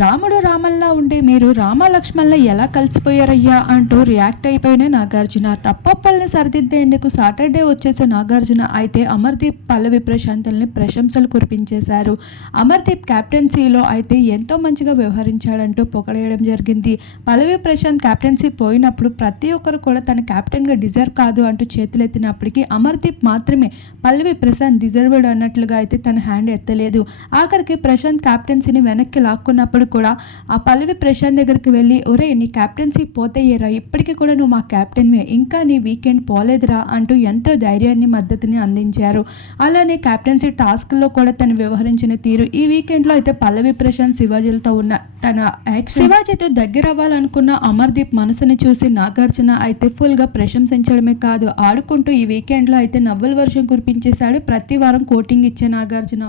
రాముడు రామల్లా ఉండే మీరు రామలక్ష్మణ్ల ఎలా కలిసిపోయారయ్యా అంటూ రియాక్ట్ అయిపోయిన నాగార్జున. తప్పప్పల్ని సరిదిద్దేందుకు సాటర్డే వచ్చేసే నాగార్జున అయితే అమర్దీప్ పల్లవి ప్రశాంతుల్ని ప్రశంసలు కురిపించేశారు. అమర్దీప్ కెప్టెన్సీలో అయితే ఎంతో మంచిగా వ్యవహరించాడంటూ పొగడేయడం జరిగింది. పల్లవి ప్రశాంత్ కెప్టెన్సీ పోయినప్పుడు ప్రతి ఒక్కరు కూడా తన కెప్టెన్గా డిజర్వ్ కాదు అంటూ చేతులెత్తినప్పటికీ అమర్దీప్ మాత్రమే పల్లవి ప్రశాంత్ డిజర్వ్డ్ అన్నట్లుగా అయితే తన హ్యాండ్ ఎత్తలేదు. ఆఖరికి ప్రశాంత్ కెప్టెన్సీని వెనక్కి లాక్కున్నప్పుడు కూడా ఆ పల్లవి ప్రశాంత్ దగ్గరికి వెళ్ళి ఒరే నీ క్యాప్టెన్సీ పోతే ఇప్పటికీ కూడా నువ్వు మా క్యాప్టెన్వే ఇంకా నీ వీకెండ్ పోలేదురా అంటూ ఎంతో ధైర్యాన్ని మద్దతుని అందించారు. అలానే క్యాప్టెన్సీ టాస్క్లో కూడా తను వ్యవహరించిన తీరు. ఈ వీకెండ్లో అయితే పల్లవి ప్రశాంత్ శివాజీలతో ఉన్న తన శివాజీతో దగ్గర అవ్వాలనుకున్న అమర్దీప్ మనసుని చూసి నాగార్జున అయితే ఫుల్గా ప్రశంసించడమే కాదు ఆడుకుంటూ ఈ వీకెండ్లో అయితే నవ్వుల వర్షం కురిపించేశాడు. ప్రతి వారం కోటింగ్ ఇచ్చే నాగార్జున.